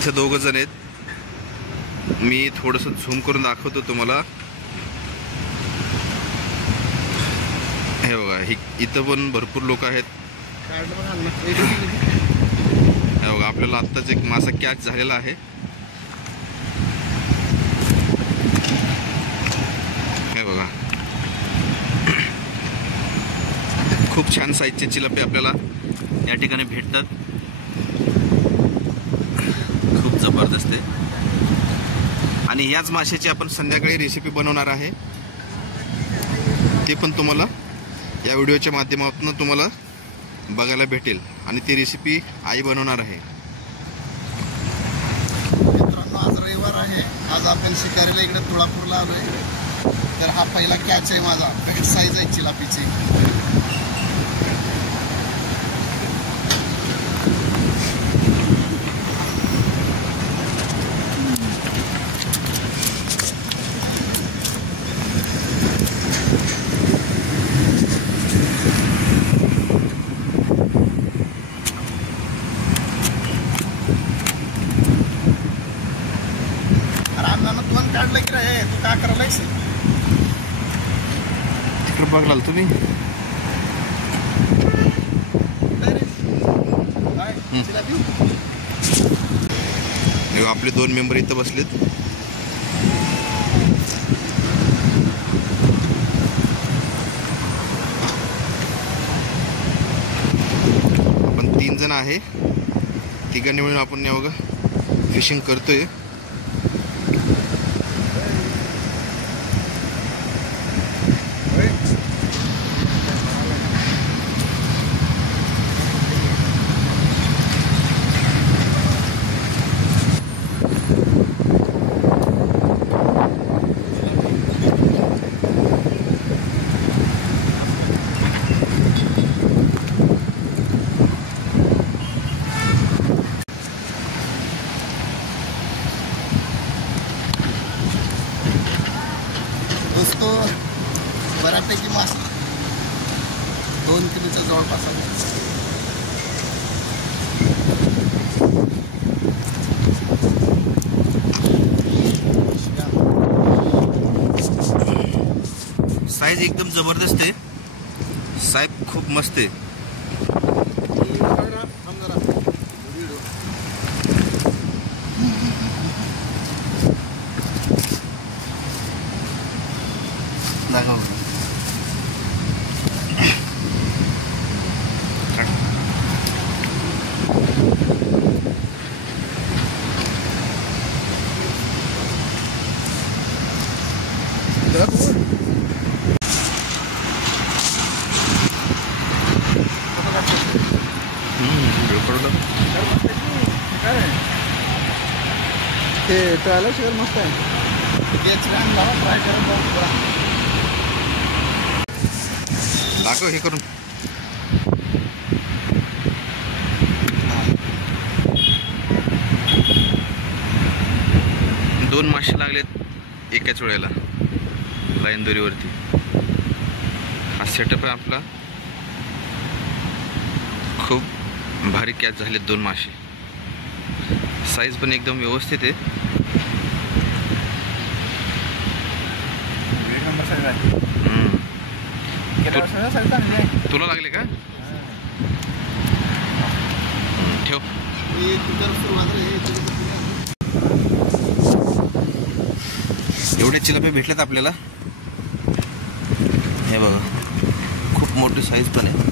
इथं 2 जण आहेत. मी थोडंसं झूम करून दाखवतो तुम्हाला. हे बघा, इथं पण भरपूर लोक आहेत. हे बघा, आपल्याला आत्ताच एक मासा कॅच झालेला आहे. हे बघा, खूप छान साईजचे चिलपे आपल्याला या ठिकाणी भेटतात. खूप जबरदस्त आहे. आणि याच माशाची आपण संध्याकाळी रेसिपी बनवणार आहे. ते पण तुम्हाला या व्हिडिओच्या माध्यमातून तुम्हाला बघायला भेटेल. आणि ती रेसिपी आई बनवणार आहे. मित्रांनो, आज रविवार आहे. आज आपण शिकारीला इकडे तुळापूरला आलोय. तर हा पहिला कॅच आहे माझा. बिग साईज आहे चिलापीची. काढलं की रे, तू काय करायलायस? तिकडे बघलाल तुम्ही. आपले 2 मेंबर इथं बसलेत. आपण 3 जण आहे. तिघांनी मिळून आपण या बघा फिशिंग करतोय. दोस्तो, बऱ्यापैकी मासा 2 किलोच्या जवळपास आहे. साईज एकदम जबरदस्त आहे. साहेब खूप मस्त आहे. ते ट्रायला शिवाय मस्त आहे. ट्राय करत दाखव हे करून. दोन मासे लागलेत एकाच वेळेला लाईन दोरीवरती. हा सेटअप आहे आपला. खूप भारी कॅच झालेत 2 मासे. साईज पण एकदम व्यवस्थित आहे. तुला लागले का? ठेव. एवढे चिलपे भेटलेत आपल्याला. हे बघा, खूप मोठी साईज पण आहे.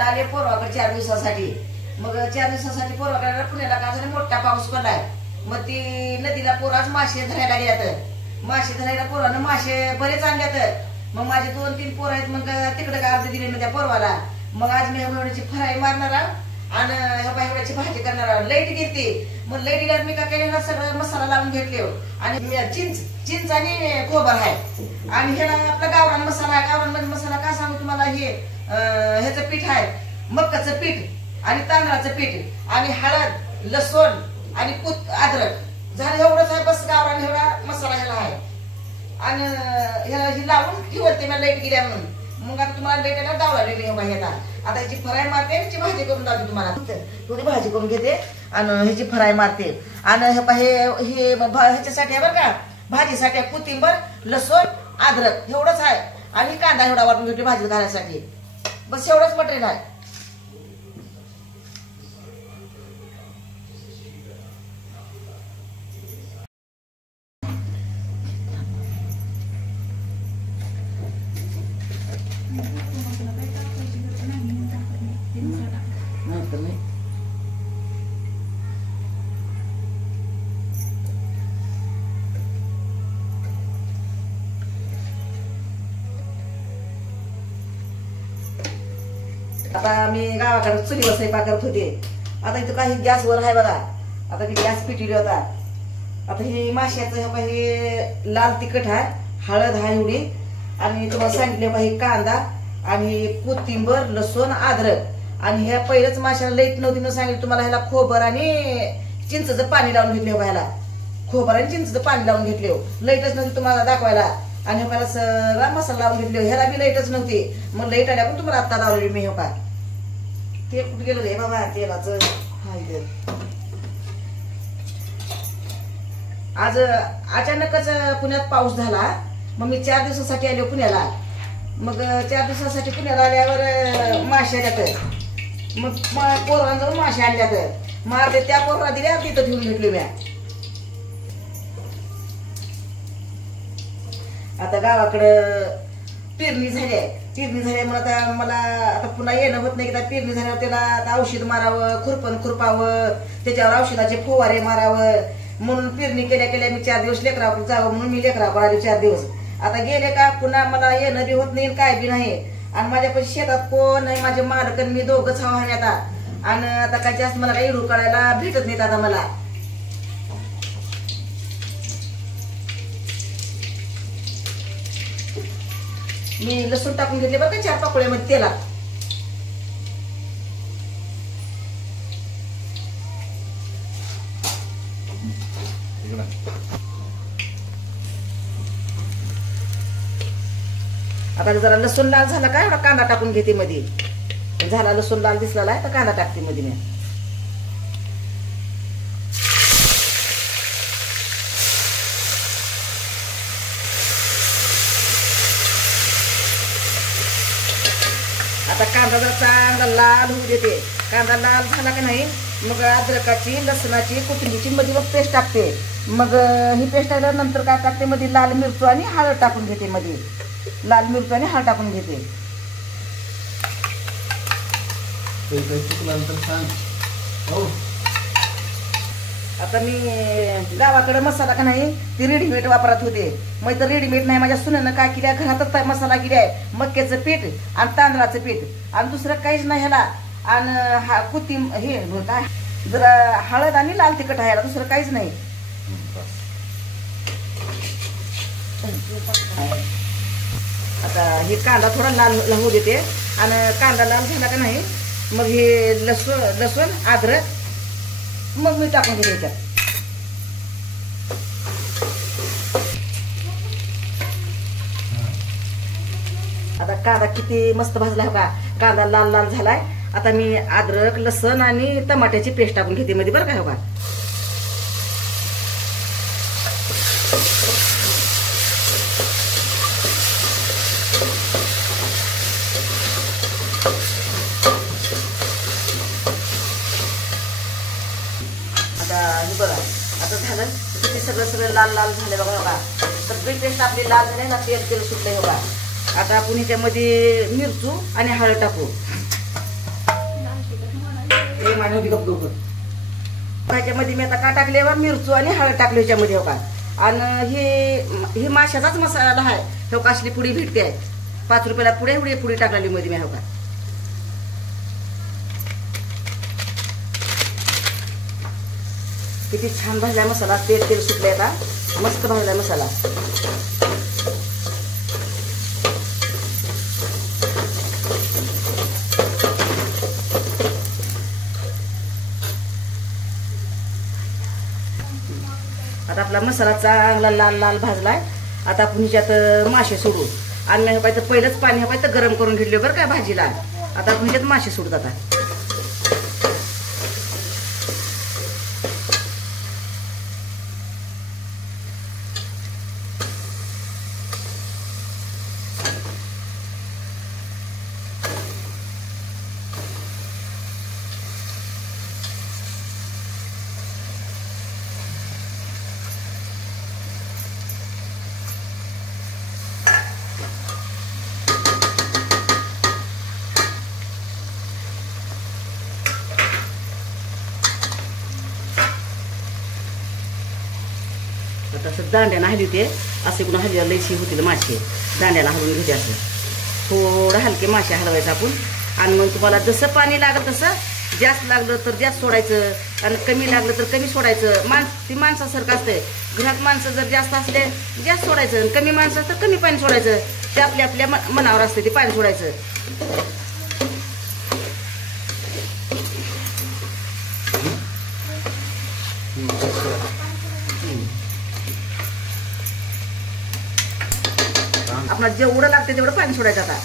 आले पोरवाकडे 4 दिवसासाठी. मग 4 दिवसासाठी पोरवाकडे पुण्याला का झाला मोठा पाऊस पडलाय. मग ती नदीला पोराच मासे धरायला गेल्यात. मासे धरायला पोरानं मासे बरेच आणल्यात. मग माझे 2-3 पोर आहेत. मग तिकडे अर्ज दिले ना त्या पोरवाला. मग आज मी एवढीची फ्राय मारणार आणि ह्या बाहेरची भाजी करणार लाईट गेली. मग लाईट गेल्यावर मी काय केलं सगळं मसाला लावून घेतले आणि चिंच आणि खोबर आहे आणि ह्याला आपला गावरान मसाला आहे. गावरान मसाला काय सांगू तुम्हाला, हे ह्याचं पीठ आहे, मक्काचं पीठ आणि तांदळाचं पीठ आणि हळद, लसूण आणि अद्रक झालं एवढंच आहे बस. गावरान एवढा मसाला ह्याला आहे आणि ह्याला ही लावून ठेवते मी लाईट गेल्या म्हणून. मग आता तुम्हाला लाईट आल्यावर दाव लागलेली ह्याला. आता ह्याची फ्राय मारते, ह्याची भाजी करून दावते तुम्हाला. थोडी भाजी करून घेते आणि ह्याची फ्राय मारते. आणि हे ह्याच्यासाठी आहे बरं का, भाजीसाठी कोथिंबर, लसूण, अद्रक एवढंच आहे आणि कांदा एवढा वाटून घेतली भाजी घालायसाठी. बस एवढंच मटेरियल आहे. आता मी गावाकडे चुलीवर स्वयंपाक करत होते. आता इथं काही गॅसवर आहे बघा. आता ती गॅस पिटली होता. आता हे माश्याचं हे लाल तिखट आहे, हळद आहे एवढी आणि तुम्हाला सांगितले हे कांदा आणि कोथिंबर, लसूण, अद्रक आणि ह्या पहिलंच माशाला लाईट नव्हती म्हणून सांगितलं तुम्हाला. ह्याला खोबर आणि चिंचचं पाणी लावून घेतले ह्याला. खोबर आणि चिंचचं पाणी लावून घेतले. लाईटच नव्हती तुम्हाला दाखवायला आणि ह्याला सगळा मसाला लावून घेतले. ह्याला बी लाईटच नव्हती. मग लाईट आल्या पण तुम्हाला आता लावलेली मी हो का. ते कुठे गेलं रे बाबा तेलाचं. आज अचानकच पुण्यात पाऊस झाला. मग मी 4 दिवसासाठी आले पुण्याला. मग 4 दिवसासाठी पुण्याला आल्यावर मासे आल्यात. मग पोरांना जाऊन मासे आणल्यात. मारते त्या पोराला दिल्या तिथं ठेवून घेतली मी. आता गावाकडं पेरणी झाल्यामुळे आता मला आता पुन्हा येणं होत नाही. की पेरणी झाल्यावर त्याला आता औषध मारावं, खुरपावं, त्याच्यावर औषधाचे फवारे मारावं. म्हणून पेरणी केल्या मी 4 दिवस लेकरावर जावं म्हणून मी लेकरावर आले 4 दिवस. आता गेले का पुन्हा मला येणं बी होत नाही काय बी नाही. आणि माझ्यापाशी शेतात कोण नाही, माझे मालक मी दोघंच हवा आता. आणि आता काय जास्त मला काही इडू काढायला भेटत नाहीत आता मला. मी लसूण टाकून घेतले बरं का 4 पाकोळ्यामध्ये तेलात. आता जरा लसूण लाल झाला का एवढा कांदा टाकून घेते मध्ये. झाला लसूण लाल दिसला तर कांदा टाकते मध्ये मी. आता कांदा जर चांगला लाल होऊ देते. कांदा लाल झाला का नाही मग अद्रकाची, लसणाची, कोथिंबीरची मध्ये मग पेस्ट टाकते. मग ही पेस्ट टाकल्यानंतर काय टाकते मध्ये लाल मिरची आणि हळद टाकून घेते. मध्ये लाल मिरची आणि हळद टाकून घेते. आता मी गावाकडे मसाला का नाही ती रेडीमेड वापरत होते. मग तर रेडीमेड नाही, माझ्या सुनेनं काय केल्या घरातच मसाला केलाय. मक्याचं पीठ आणि तांदळाचं पीठ आणि दुसरं काहीच नाही ह्याला. आणि कोथिंब हे काय जरा हळद आणि लाल तिखट आहे, दुसरं काहीच नाही. आता हे कांदा थोडा लाल होऊ देते. आणि कांदा लाल झाला का नाही मग हे लसूण अद्रक मग मी टाकून घेते त्याच्यात. आता कांदा किती मस्त भाजला हो का. कांदा लाल लाल झालाय. आता मी अद्रक, लसण आणि टमाट्याची पेस्ट टाकून घेते मध्ये बरं का हो का. बघा आता झालं किती सगळं लाल लाल झालं बघा बघा. सगळी पेस्ट आपली लाल झाली ना, तेल सुटलंय बघा. आता आपण ह्याच्यामध्ये मिरचू आणि हळद टाकू. ह्याच्यामध्ये मी आता का टाकल्यावर मिरचू आणि हळद टाकली ह्याच्यामध्ये हो का. आणि हे माशाचाच मसाला आहे हो का. असली पुडी भेटते 5 रुपयाला पुढे एवढी पुडी टाकली मध्ये मी हो का. किती छान भाजलाय मसाला. तेल तेल सुटलंय आता. मस्त भाजलाय मसाला. आता आपला मसाला चांगला लाल लाल भाजलाय. आता आपण ह्याच्यात मासे सोडू. आणि हे पाहिजे पहिलंच पाणी हे पाहिजे गरम करून घेतले बरं काय भाजीला. आता आपण ह्याच्यात मासे सोडत आता. असं दांड्यानं हलवी ते असे कुणा हलव्याला लयशी होतील मासे. दांड्याला हलवून घेते असं थोडं हलके मासे हलवायचं आपण. आणि मग तुम्हाला जसं पाणी लागलं तसं जास्त लागलं तर जास्त सोडायचं आणि कमी लागलं तर कमी सोडायचं. ती माणसासारखं असतंय. घरात माणसं जर जास्त असले जास्त सोडायचं आणि कमी माणसं तर कमी पाणी सोडायचं. ते आपल्या आपल्या मनावर असते ते पाणी सोडायचं. आपल्याला जेवढं लागतं तेवढं पाणी सोडायचं आता.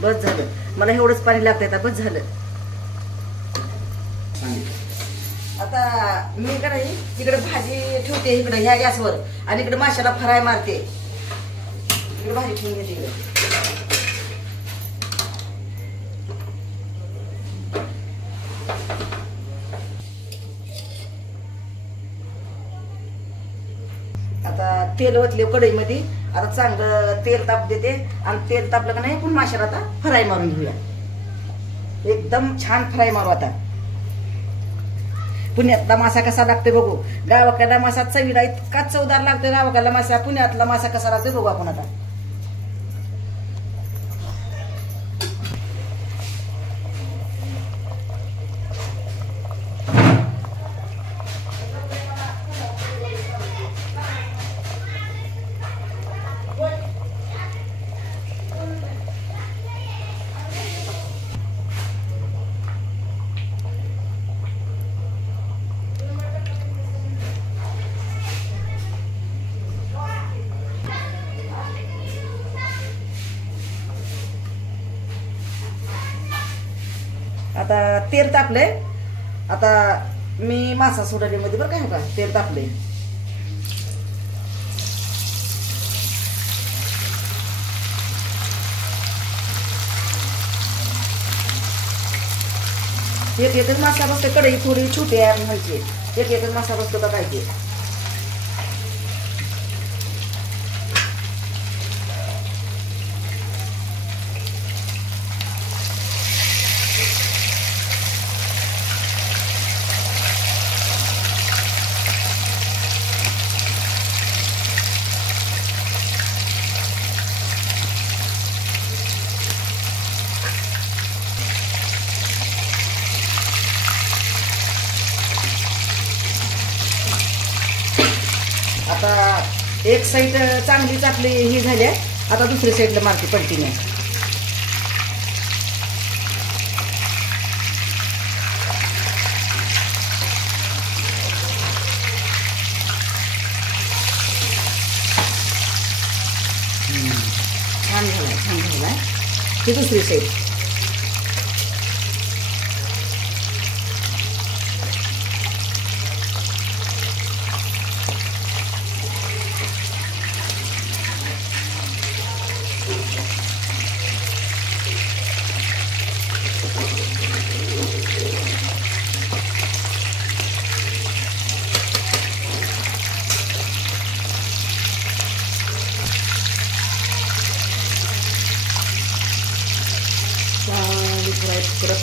बस झालं. मला एवढंच पाणी लागतंय आता. बस झालं. आता मी इकडे इकडे भाजी ठेवते इकडे ह्या गॅसवर आणि इकडे माशाला फ्राय मारते. इकडे भाजी ठेवून घेते इकडे. आता तेल ओतले कढईमध्ये. आता चांगलं तेल ताप देते आणि तेल तापलं का नाही पण माशाला आता फ्राय मारून घेऊया. एकदम छान फ्राय मारू आता. पुण्यातला मासा कसा लागतोय बघू. गावाकडला मासा चवीला इतका चवदार लागतोय गावाकडला मासा. पुण्यातला मासा कसा लागतोय बघू आपण आता. आता तेल तापलंय. आता मी मासा सोडले मध्ये बरं काय का तेल तापलंय. एक एकच मासा बसतो. कढई थोडी छोटी आहे म्हणजे एक एकच मासा बसतो का काय ते. आता एक साईड चांगलीच आपली ही झाली आहे. आता दुसरी साईडला मारते पलटीने. छान झालाय छान झालाय. ही दुसरी साईड.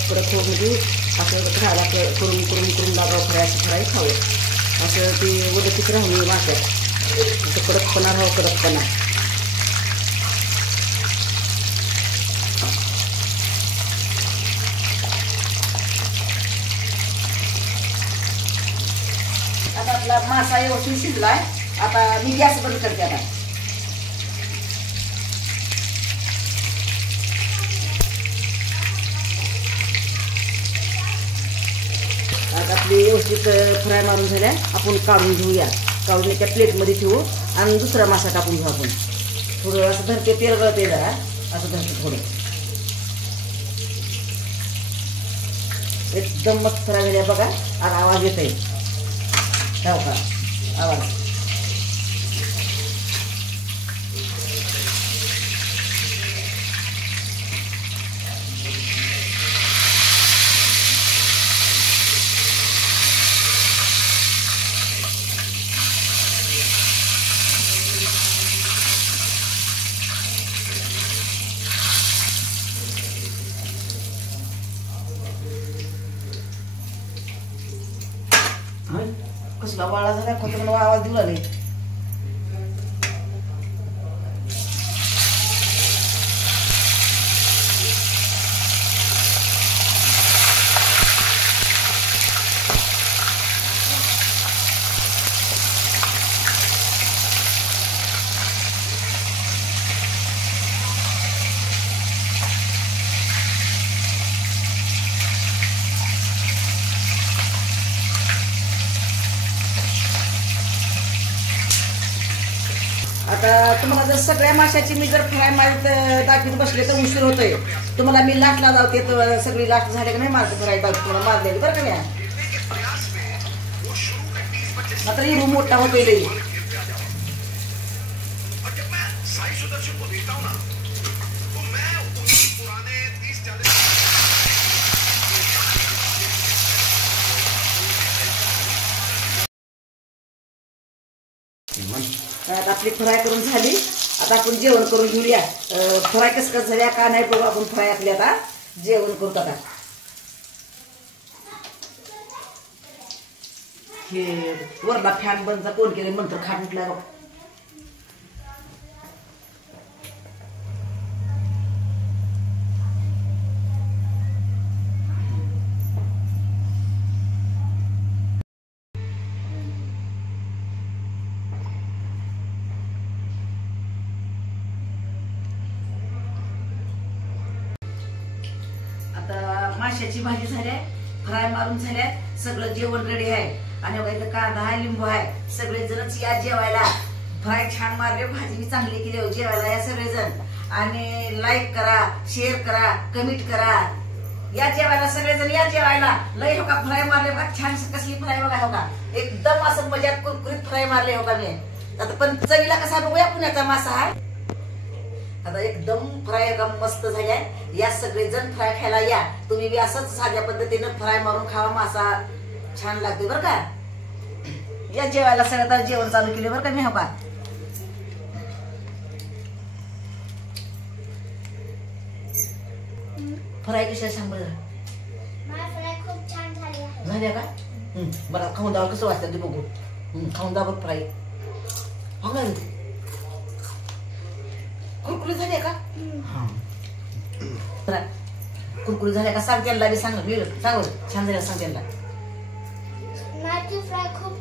परत म्हणजे असं खायला करून करून करून लागावं फ्राय असं फ्राय खावं असं ते उदकीच राहून वाटत. असं कडकपणा राहावं कडकपणा. मासा व्यवस्थित शिजलाय. आता मी गॅस बंद करते. आता आपली व्यवस्थित फ्राय मारून झाल्या. आपण काढून घेऊया. काढून एका प्लेटमध्ये ठेवू आणि दुसरा मासा टाकून घेऊ. आपण थोडं असं धरते, तेल गळते जरा असं धरते थोडं. एकदम मस्त फ्राय झाल्या बघा. आता आवाज येत आहे का आवाज. कसला वाळा झाला फक्त आवाज देऊ लागले. आता तुम्हाला जर सगळ्या माशाची मी जर फ्राय मारत दाखवत बसले तर उशीर होतोय. तुम्हाला मी लाटला जावते तर सगळी लाट झाले का नाही मारत फ्राय तुम्हाला मारले बरं का नाही. मात्र ही मोठा होतोय लई. आपली फ्राय करून झाली. आता आपण जेवण करून घेऊया. फ्राय कसं झाल्या का नाही बघू आपण. फ्राय आपली आता जेवण करतो. आता हे वरला फॅन बंद कोण केलं नंतर खाट उठला बघ. माशाची भाजी झाल्या. फ्राय मारून झाल्या. सगळं जेवण रेडी आहे. आणि इथं कांदा आहे, लिंबू आहे. सगळेजणच या जेवायला. फ्राय छान मारले, भाजी मी चांगली केली. जेवायला या सगळेजण. आणि लाईक करा, शेअर करा, कमेंट करा. या जेवायला सगळेजण या जेवायला. लय हो का फ्राय मारले बघा. छान कसली फ्राय बघा हो का. एकदम असं मजात कुरकुरीत फ्राय मारले हो का मी. आता पण चवीला कसा बघूया. पुण्याचा मासा आहे. आता एकदम फ्राय एकदम मस्त झाल्या. या सगळेजण फ्राय खायला या. तुम्ही बी असंच साध्या पद्धतीनं फ्राय मारून खावा. मासा छान लागते बरं का. या जेवायला सगळं जेवण चालू केले बरं का मी. हो का फ्राय कशा सांग बरं. खूप छान झाल्या का. बरं खाऊन दावा कसं वाटतं ते बघू. खाऊन दावा फ्राय. कुरकुरी झाले का. कुरकुरी झाल्या का सांग त्यांना बी. सांग सांग छान झाल्या सांग त्यांना. माझी फ्राय खूप